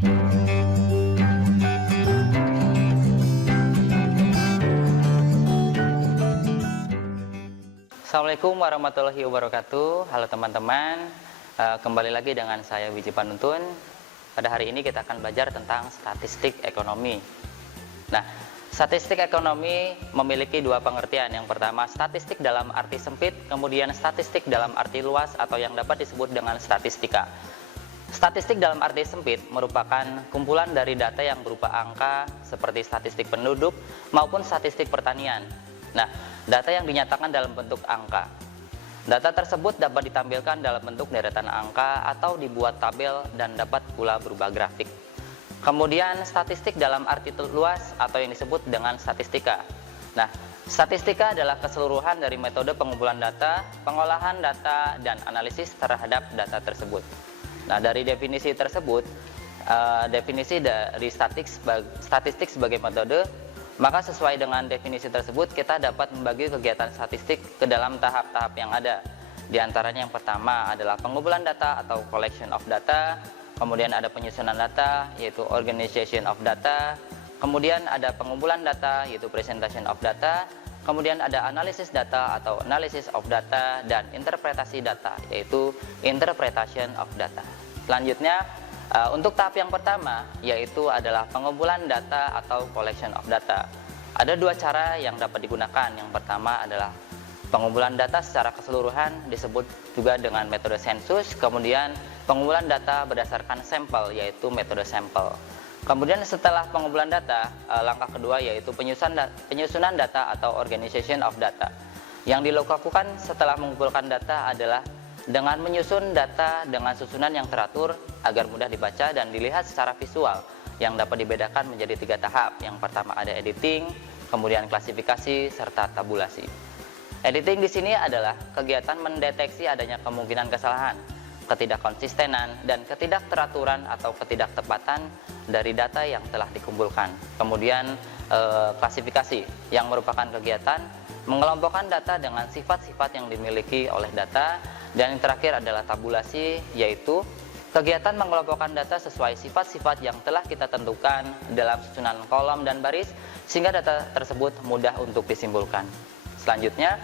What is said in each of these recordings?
Assalamualaikum warahmatullahi wabarakatuh. Halo teman-teman, kembali lagi dengan saya Wiji Panuntun. Pada hari ini kita akan belajar tentang statistik ekonomi. Nah, statistik ekonomi memiliki dua pengertian. Yang pertama, statistik dalam arti sempit, kemudian statistik dalam arti luas atau yang dapat disebut dengan statistika. Statistik dalam arti sempit merupakan kumpulan dari data yang berupa angka seperti statistik penduduk maupun statistik pertanian. Nah, data yang dinyatakan dalam bentuk angka. Data tersebut dapat ditampilkan dalam bentuk deretan angka atau dibuat tabel dan dapat pula berubah grafik. Kemudian statistik dalam arti luas atau yang disebut dengan statistika. Nah, statistika adalah keseluruhan dari metode pengumpulan data, pengolahan data, dan analisis terhadap data tersebut. Nah, dari definisi tersebut, definisi dari statistik sebagai metode, maka sesuai dengan definisi tersebut kita dapat membagi kegiatan statistik ke dalam tahap-tahap yang ada. Di antaranya yang pertama adalah pengumpulan data atau collection of data, kemudian ada penyusunan data yaitu organization of data, kemudian ada pengumpulan data yaitu presentation of data, kemudian ada analisis data atau analysis of data, dan interpretasi data yaitu interpretation of data. Selanjutnya, untuk tahap yang pertama yaitu adalah pengumpulan data atau collection of data. Ada dua cara yang dapat digunakan. Yang pertama adalah pengumpulan data secara keseluruhan disebut juga dengan metode sensus. Kemudian pengumpulan data berdasarkan sampel yaitu metode sampel. Kemudian setelah pengumpulan data, langkah kedua yaitu penyusunan data atau organization of data. Yang dilakukan setelah mengumpulkan data adalah dengan menyusun data dengan susunan yang teratur agar mudah dibaca dan dilihat secara visual, yang dapat dibedakan menjadi tiga tahap. Yang pertama ada editing, kemudian klasifikasi, serta tabulasi. Editing di sini adalah kegiatan mendeteksi adanya kemungkinan kesalahan, ketidakkonsistenan, dan ketidakteraturan atau ketidaktepatan dari data yang telah dikumpulkan. Kemudian klasifikasi yang merupakan kegiatan mengelompokkan data dengan sifat-sifat yang dimiliki oleh data. Dan yang terakhir adalah tabulasi, yaitu kegiatan mengelompokkan data sesuai sifat-sifat yang telah kita tentukan dalam susunan kolom dan baris sehingga data tersebut mudah untuk disimpulkan. Selanjutnya,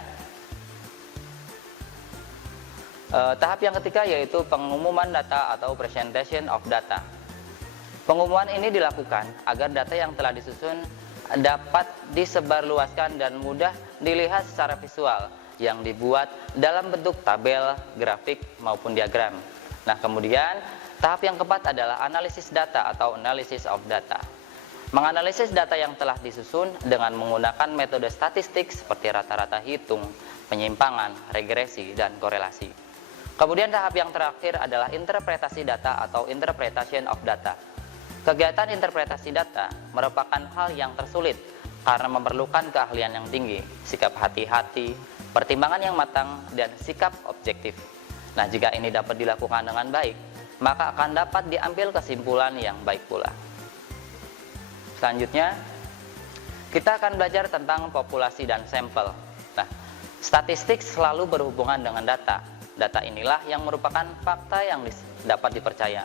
tahap yang ketiga yaitu pengumuman data atau presentation of data. Pengumuman ini dilakukan agar data yang telah disusun dapat disebarluaskan dan mudah dilihat secara visual, yang dibuat dalam bentuk tabel, grafik, maupun diagram. Nah, kemudian tahap yang keempat adalah analisis data atau analysis of data. Menganalisis data yang telah disusun dengan menggunakan metode statistik seperti rata-rata hitung, penyimpangan, regresi, dan korelasi. Kemudian tahap yang terakhir adalah interpretasi data atau interpretation of data. Kegiatan interpretasi data merupakan hal yang tersulit karena memerlukan keahlian yang tinggi, sikap hati-hati, pertimbangan yang matang, dan sikap objektif. Nah, jika ini dapat dilakukan dengan baik, maka akan dapat diambil kesimpulan yang baik pula. Selanjutnya, kita akan belajar tentang populasi dan sampel. Nah, statistik selalu berhubungan dengan data. Data inilah yang merupakan fakta yang dapat dipercaya.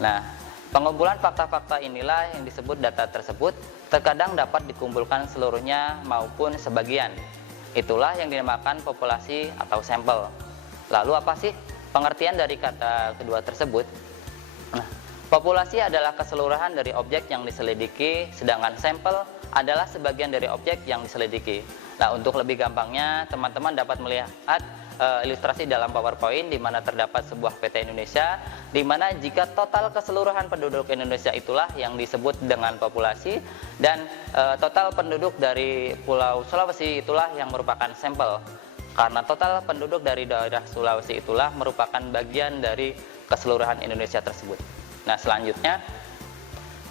Nah, pengumpulan fakta-fakta inilah yang disebut data tersebut terkadang dapat dikumpulkan seluruhnya maupun sebagian. Itulah yang dinamakan populasi atau sampel. Lalu apa sih pengertian dari kata kedua tersebut? Nah, populasi adalah keseluruhan dari objek yang diselidiki, sedangkan sampel adalah sebagian dari objek yang diselidiki. Nah, untuk lebih gampangnya, teman-teman dapat melihat ilustrasi dalam PowerPoint di mana terdapat sebuah peta Indonesia, di mana jika total keseluruhan penduduk Indonesia itulah yang disebut dengan populasi, dan total penduduk dari Pulau Sulawesi itulah yang merupakan sampel. Karena total penduduk dari daerah Sulawesi itulah merupakan bagian dari keseluruhan Indonesia tersebut. Nah, selanjutnya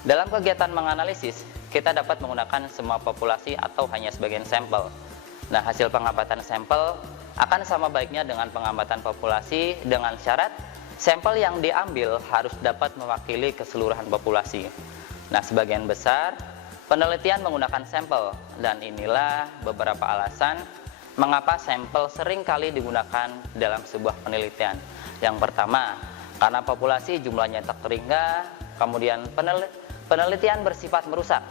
dalam kegiatan menganalisis kita dapat menggunakan semua populasi atau hanya sebagian sampel. Nah, hasil pengamatan sampel akan sama baiknya dengan pengamatan populasi dengan syarat sampel yang diambil harus dapat mewakili keseluruhan populasi. Nah, sebagian besar penelitian menggunakan sampel, dan inilah beberapa alasan mengapa sampel sering kali digunakan dalam sebuah penelitian. Yang pertama, karena populasi jumlahnya tak terhingga, Kemudian penelitian bersifat merusak,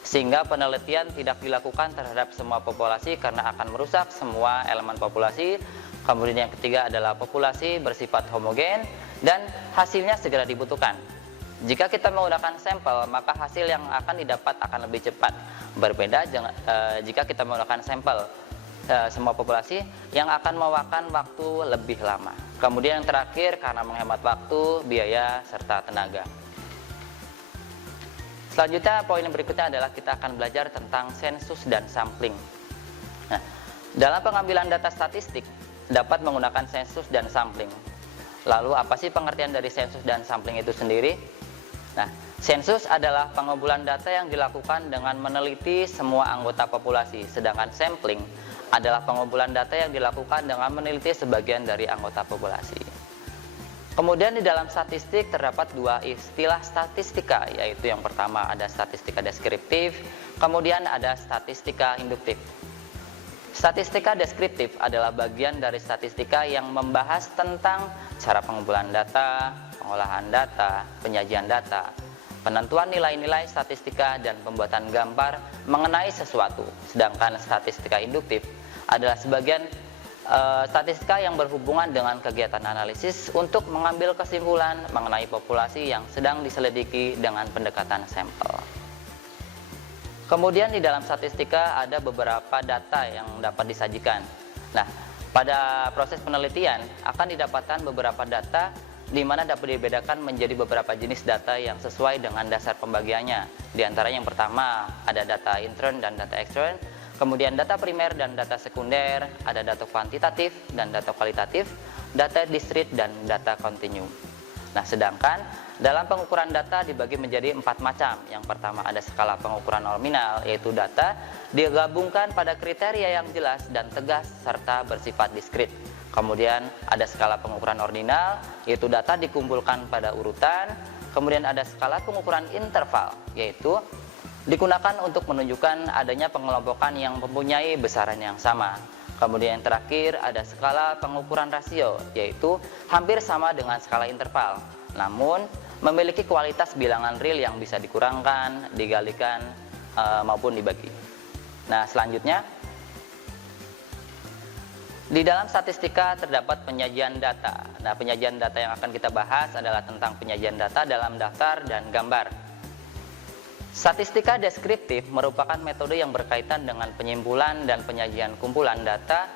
sehingga penelitian tidak dilakukan terhadap semua populasi karena akan merusak semua elemen populasi. Kemudian yang ketiga adalah populasi bersifat homogen dan hasilnya segera dibutuhkan. Jika kita menggunakan sampel, maka hasil yang akan didapat akan lebih cepat. Berbeda jika kita menggunakan sampel semua populasi yang akan memakan waktu lebih lama. Kemudian yang terakhir, karena menghemat waktu, biaya, serta tenaga. Selanjutnya, poin yang berikutnya adalah kita akan belajar tentang sensus dan sampling. Nah, dalam pengambilan data statistik dapat menggunakan sensus dan sampling. Lalu apa sih pengertian dari sensus dan sampling itu sendiri? Nah, sensus adalah pengumpulan data yang dilakukan dengan meneliti semua anggota populasi, sedangkan sampling adalah pengumpulan data yang dilakukan dengan meneliti sebagian dari anggota populasi. Kemudian di dalam statistik terdapat dua istilah statistika, yaitu yang pertama ada statistika deskriptif, kemudian ada statistika induktif. Statistika deskriptif adalah bagian dari statistika yang membahas tentang cara pengumpulan data, pengolahan data, penyajian data, penentuan nilai-nilai statistika, dan pembuatan gambar mengenai sesuatu. Sedangkan statistika induktif adalah sebagian statistika yang berhubungan dengan kegiatan analisis untuk mengambil kesimpulan mengenai populasi yang sedang diselidiki dengan pendekatan sampel. Kemudian di dalam statistika ada beberapa data yang dapat disajikan. Nah, pada proses penelitian akan didapatkan beberapa data di mana dapat dibedakan menjadi beberapa jenis data yang sesuai dengan dasar pembagiannya. Di antara yang pertama ada data intern dan data extern, kemudian data primer dan data sekunder, ada data kuantitatif dan data kualitatif, data discrete dan data kontinu. Nah, sedangkan dalam pengukuran data dibagi menjadi 4 macam. Yang pertama ada skala pengukuran nominal, yaitu data digabungkan pada kriteria yang jelas dan tegas serta bersifat diskrit. Kemudian ada skala pengukuran ordinal, yaitu data dikumpulkan pada urutan. Kemudian ada skala pengukuran interval, yaitu digunakan untuk menunjukkan adanya pengelompokan yang mempunyai besaran yang sama. Kemudian yang terakhir ada skala pengukuran rasio, yaitu hampir sama dengan skala interval, namun memiliki kualitas bilangan real yang bisa dikurangkan, digalikan, maupun dibagi. Nah, selanjutnya di dalam statistika terdapat penyajian data. Nah, penyajian data yang akan kita bahas adalah tentang penyajian data dalam daftar dan gambar. Statistika deskriptif merupakan metode yang berkaitan dengan penyimpulan dan penyajian kumpulan data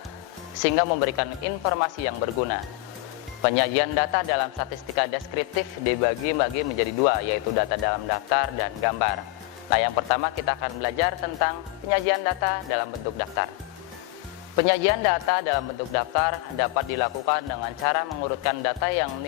sehingga memberikan informasi yang berguna. Penyajian data dalam statistika deskriptif dibagi-bagi menjadi dua, yaitu data dalam daftar dan gambar. Nah, yang pertama kita akan belajar tentang penyajian data dalam bentuk daftar. Penyajian data dalam bentuk daftar dapat dilakukan dengan cara mengurutkan data yang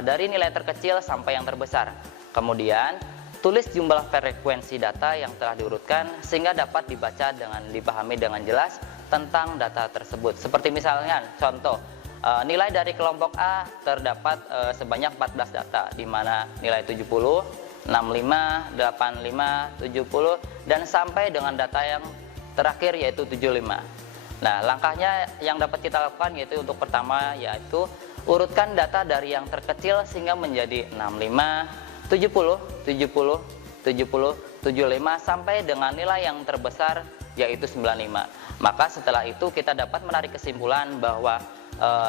dari nilai terkecil sampai yang terbesar. Kemudian tulis jumlah frekuensi data yang telah diurutkan sehingga dapat dibaca dengan dipahami dengan jelas tentang data tersebut. Seperti misalnya contoh, nilai dari kelompok A terdapat sebanyak 14 data, di mana nilai 70, 65, 85, 70, dan sampai dengan data yang terakhir yaitu 75. Nah, langkahnya yang dapat kita lakukan yaitu untuk pertama yaitu urutkan data dari yang terkecil sehingga menjadi 65, 70, 70, 70, 75 sampai dengan nilai yang terbesar yaitu 95. Maka setelah itu kita dapat menarik kesimpulan bahwa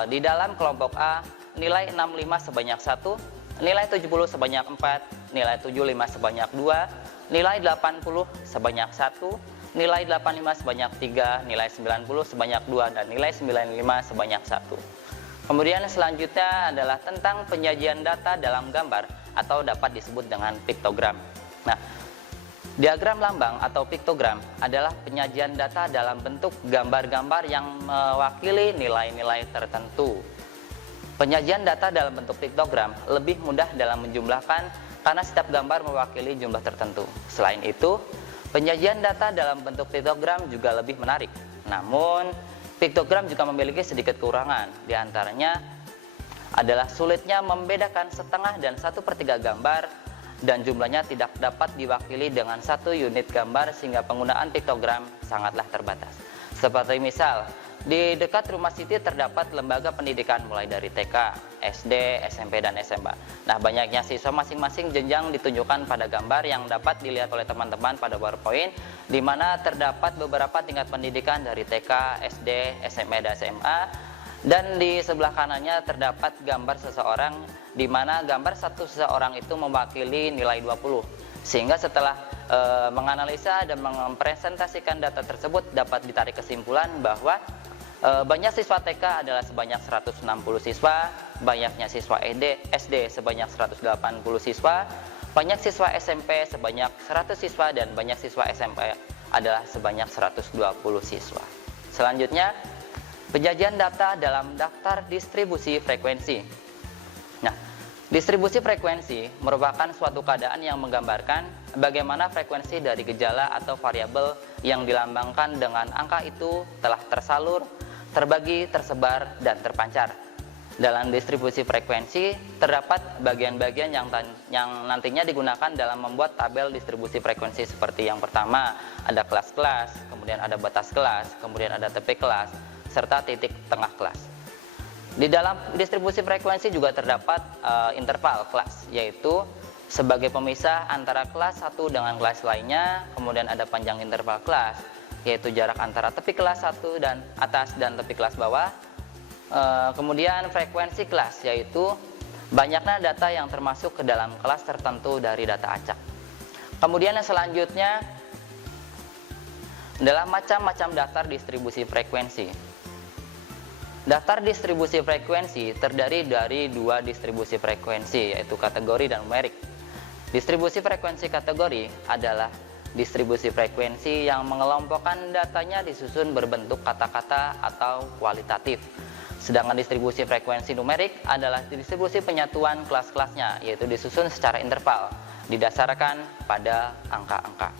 di dalam kelompok A nilai 65 sebanyak 1, nilai 70 sebanyak 4, nilai 75 sebanyak 2, nilai 80 sebanyak 1, nilai 85 sebanyak 3, nilai 90 sebanyak 2, dan nilai 95 sebanyak 1. Kemudian selanjutnya adalah tentang penyajian data dalam gambar atau dapat disebut dengan piktogram. Nah, diagram lambang atau piktogram adalah penyajian data dalam bentuk gambar-gambar yang mewakili nilai-nilai tertentu. Penyajian data dalam bentuk piktogram lebih mudah dalam menjumlahkan karena setiap gambar mewakili jumlah tertentu. Selain itu, penyajian data dalam bentuk piktogram juga lebih menarik. Namun, piktogram juga memiliki sedikit kekurangan. Di antaranya adalah sulitnya membedakan setengah dan 1/3 gambar, dan jumlahnya tidak dapat diwakili dengan satu unit gambar sehingga penggunaan piktogram sangatlah terbatas. Seperti misal, di dekat rumah Siti terdapat lembaga pendidikan mulai dari TK, SD, SMP, dan SMA. Nah, banyaknya siswa masing-masing jenjang ditunjukkan pada gambar yang dapat dilihat oleh teman-teman pada PowerPoint, di mana terdapat beberapa tingkat pendidikan dari TK, SD, SMP, dan SMA. Dan di sebelah kanannya terdapat gambar seseorang, di mana gambar satu seseorang itu mewakili nilai 20. Sehingga setelah menganalisa dan mempresentasikan data tersebut, dapat ditarik kesimpulan bahwa banyak siswa TK adalah sebanyak 160 siswa, banyaknya siswa SD sebanyak 180 siswa, banyak siswa SMP sebanyak 100 siswa, dan banyak siswa SMP adalah sebanyak 120 siswa. Selanjutnya, penjajian data dalam daftar distribusi frekuensi. Nah, distribusi frekuensi merupakan suatu keadaan yang menggambarkan bagaimana frekuensi dari gejala atau variabel yang dilambangkan dengan angka itu telah tersalur, terbagi, tersebar, dan terpancar. Dalam distribusi frekuensi terdapat bagian-bagian yang nantinya digunakan dalam membuat tabel distribusi frekuensi, seperti yang pertama ada kelas-kelas, kemudian ada batas kelas, kemudian ada tepi kelas, serta titik tengah kelas. Di dalam distribusi frekuensi juga terdapat interval kelas, yaitu sebagai pemisah antara kelas 1 dengan kelas lainnya. Kemudian ada panjang interval kelas, yaitu jarak antara tepi kelas 1 dan atas dan tepi kelas bawah. Kemudian frekuensi kelas, yaitu banyaknya data yang termasuk ke dalam kelas tertentu dari data acak. Kemudian yang selanjutnya adalah macam-macam daftar distribusi frekuensi. Daftar distribusi frekuensi terdiri dari dua distribusi frekuensi, yaitu kategori dan numerik. Distribusi frekuensi kategori adalah distribusi frekuensi yang mengelompokkan datanya disusun berbentuk kata-kata atau kualitatif. Sedangkan distribusi frekuensi numerik adalah distribusi penyatuan kelas-kelasnya, yaitu disusun secara interval, didasarkan pada angka-angka.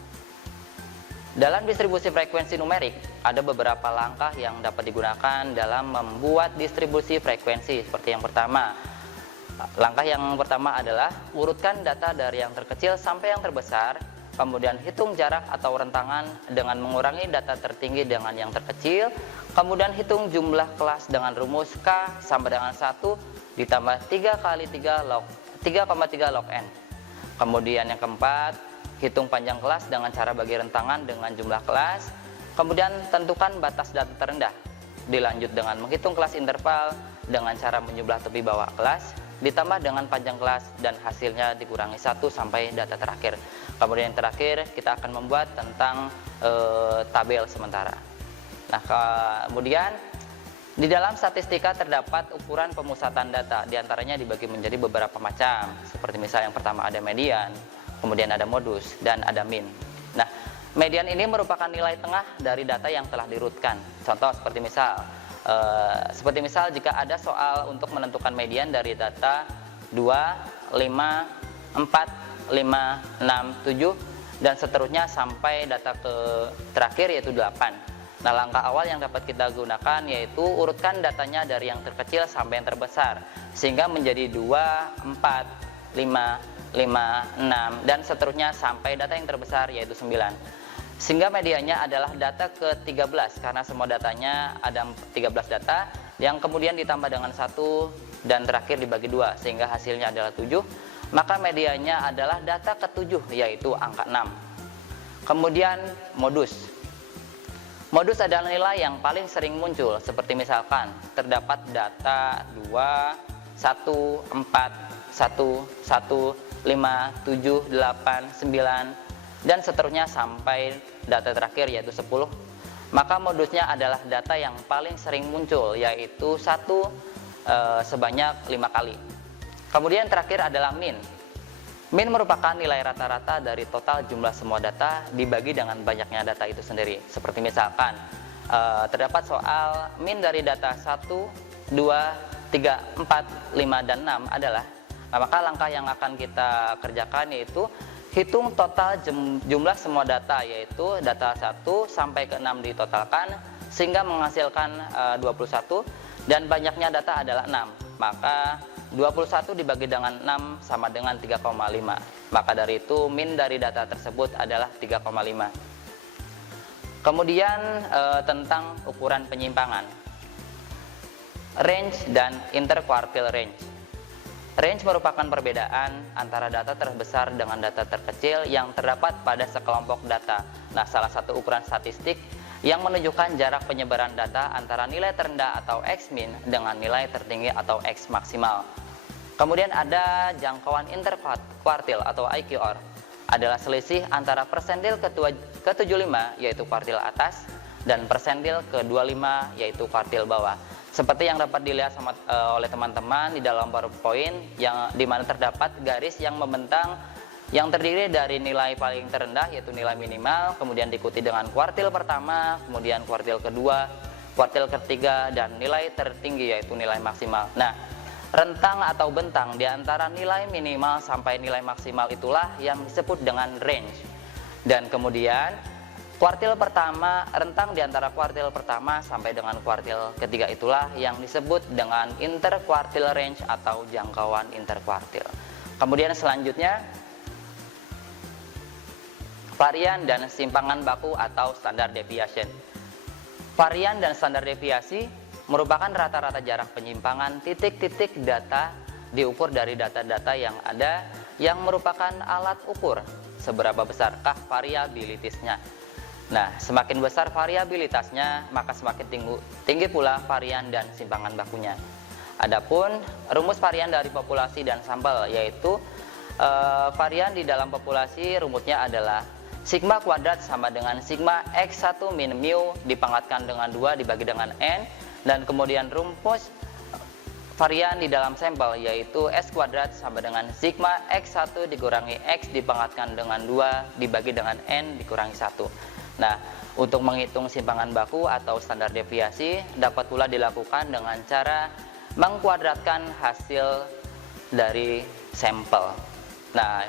Dalam distribusi frekuensi numerik, ada beberapa langkah yang dapat digunakan dalam membuat distribusi frekuensi. Seperti yang pertama, langkah yang pertama adalah urutkan data dari yang terkecil sampai yang terbesar, kemudian hitung jarak atau rentangan dengan mengurangi data tertinggi dengan yang terkecil, kemudian hitung jumlah kelas dengan rumus K sama dengan 1 ditambah 3 kali 3,3 log N. Kemudian yang keempat, hitung panjang kelas dengan cara bagi rentangan dengan jumlah kelas. Kemudian tentukan batas data terendah. Dilanjut dengan menghitung kelas interval dengan cara menjumlah tepi bawah kelas, ditambah dengan panjang kelas, dan hasilnya dikurangi 1 sampai data terakhir. Kemudian yang terakhir kita akan membuat tentang tabel sementara. Nah, kemudian di dalam statistika terdapat ukuran pemusatan data. Di antaranya dibagi menjadi beberapa macam. Seperti misal yang pertama ada median, kemudian ada modus, dan ada min. Nah, median ini merupakan nilai tengah dari data yang telah dirutkan. Contoh seperti misal jika ada soal untuk menentukan median dari data 2, 5, 4, 5, 6, 7, dan seterusnya sampai data terakhir yaitu 8. Nah, langkah awal yang dapat kita gunakan yaitu urutkan datanya dari yang terkecil sampai yang terbesar, sehingga menjadi 2, 4, 5, 6, dan seterusnya sampai data yang terbesar yaitu 9. Sehingga medianya adalah data ke-13 karena semua datanya ada 13 data yang kemudian ditambah dengan 1 dan terakhir dibagi 2 sehingga hasilnya adalah 7. Maka medianya adalah data ke-7 yaitu angka 6. Kemudian modus. Modus adalah nilai yang paling sering muncul, seperti misalkan terdapat data 2, 1, 4, 1, 1, 5, 7, 8, 9, dan seterusnya sampai data terakhir yaitu 10. Maka modusnya adalah data yang paling sering muncul, yaitu 1 sebanyak 5 kali. Kemudian terakhir adalah min. Min merupakan nilai rata-rata dari total jumlah semua data dibagi dengan banyaknya data itu sendiri. Seperti misalkan terdapat soal min dari data 1, 2, 3, 4, 5, dan 6 adalah, maka langkah yang akan kita kerjakan yaitu hitung total jumlah semua data, yaitu data 1 sampai ke 6 ditotalkan sehingga menghasilkan 21, dan banyaknya data adalah 6. Maka 21 dibagi dengan 6 sama dengan 3,5. Maka dari itu min dari data tersebut adalah 3,5. Kemudian tentang ukuran penyimpangan. range dan interquartile range. Range merupakan perbedaan antara data terbesar dengan data terkecil yang terdapat pada sekelompok data. Nah, salah satu ukuran statistik yang menunjukkan jarak penyebaran data antara nilai terendah atau X-min dengan nilai tertinggi atau X maksimal. Kemudian ada jangkauan interquartile atau IQR, adalah selisih antara persentil ke-75 yaitu kuartil atas dan persentil ke-25 yaitu kuartil bawah. Seperti yang dapat dilihat oleh teman-teman di dalam PowerPoint, yang dimana terdapat garis yang membentang yang terdiri dari nilai paling terendah yaitu nilai minimal, kemudian diikuti dengan kuartil pertama, kemudian kuartil kedua, kuartil ketiga, dan nilai tertinggi yaitu nilai maksimal. Nah, rentang atau bentang di antara nilai minimal sampai nilai maksimal itulah yang disebut dengan range. Dan kemudian kuartil pertama, rentang di antara kuartil pertama sampai dengan kuartil ketiga itulah yang disebut dengan interquartile range atau jangkauan interquartile. Kemudian selanjutnya, varian dan simpangan baku atau standar deviation. Varian dan standar deviasi merupakan rata-rata jarak penyimpangan titik-titik data diukur dari data-data yang ada yang merupakan alat ukur seberapa besarkah variabilitasnya. Nah, semakin besar variabilitasnya, maka semakin tinggi pula varian dan simpangan bakunya. Adapun rumus varian dari populasi dan sampel, yaitu varian di dalam populasi rumusnya adalah sigma kuadrat sama dengan sigma X1 min mu dipangkatkan dengan 2 dibagi dengan N, dan kemudian rumus varian di dalam sampel yaitu S kuadrat sama dengan sigma X1 dikurangi X dipangkatkan dengan 2 dibagi dengan N dikurangi 1. Nah, untuk menghitung simpangan baku atau standar deviasi dapat pula dilakukan dengan cara mengkuadratkan hasil dari sampel. Nah,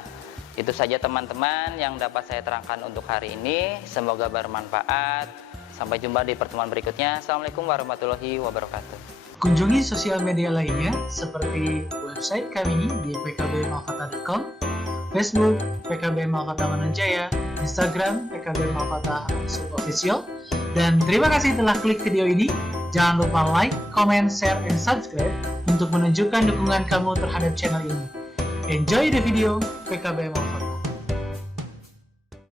itu saja teman-teman yang dapat saya terangkan untuk hari ini. Semoga bermanfaat. Sampai jumpa di pertemuan berikutnya. Assalamualaikum warahmatullahi wabarakatuh. Kunjungi sosial media lainnya seperti website kami di pkbmalkata.com, Facebook PKB Malkata Mananjaya, Instagram PKB Malkata _official. Dan terima kasih telah klik video ini. Jangan lupa like, comment, share, and subscribe untuk menunjukkan dukungan kamu terhadap channel ini. Enjoy the video PKB Malkata.